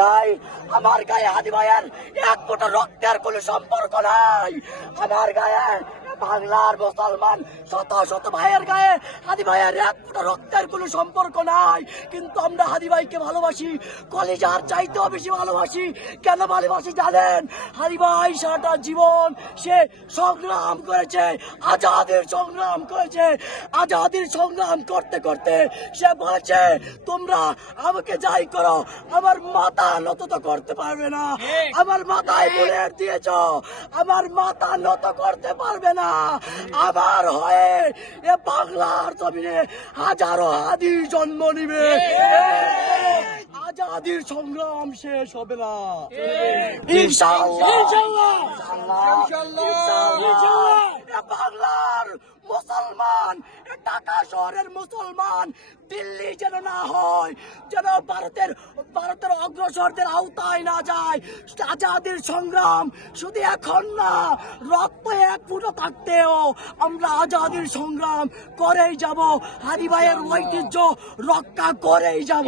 চাই আমার গায়ে হাদি ভাইয়ের এক ফোঁটা রক্তের কোনো সম্পর্ক নাই। আমার গায়ে বাংলার মুসলমান শত শত ভাইয়ের গায়ে হাদি ভাইয়ের এক ফোঁটা রক্তের কোনো সম্পর্ক নাই। কিন্তু আমরা হাদি ভাইকে ভালোবাসি, কলেজার চাইতেও বেশি ভালোবাসি। কেন ভালোবাসি জানেন? হাদি ভাই সারাটা জীবন সে সংগ্রাম করেছে, আজাদের সংগ্রাম করেছে। আজাদের সংগ্রাম করতে করতে সে বলেছে, তোমরা আমাকে যাই করো, আমার মাথা নত তো করতে পারবে না। আমার মাথায় বুলেট দিয়েছ, আমার মাথা নত করতে পারবে না। আমার হয়ে এ বাংলার জমিনে হাজারো হাদি জন্ম নিবে। আজাদির সংগ্রাম শেষ হবে না ইনশাআল্লাহ। বাংলার মুসলমান, ঢাকা শহরের মুসলমান দিল্লি যেন না হয়, যেন ভারতের অগ্রসরদের আওতায় না যায়। আজাদির সংগ্রাম শুধু এখন না, রক্ত এক ফুটো থাকতেও আমরা আজাদির সংগ্রাম করেই যাব। হাদি ভাইয়ের ঐতিহ্য রক্ষা করেই যাব।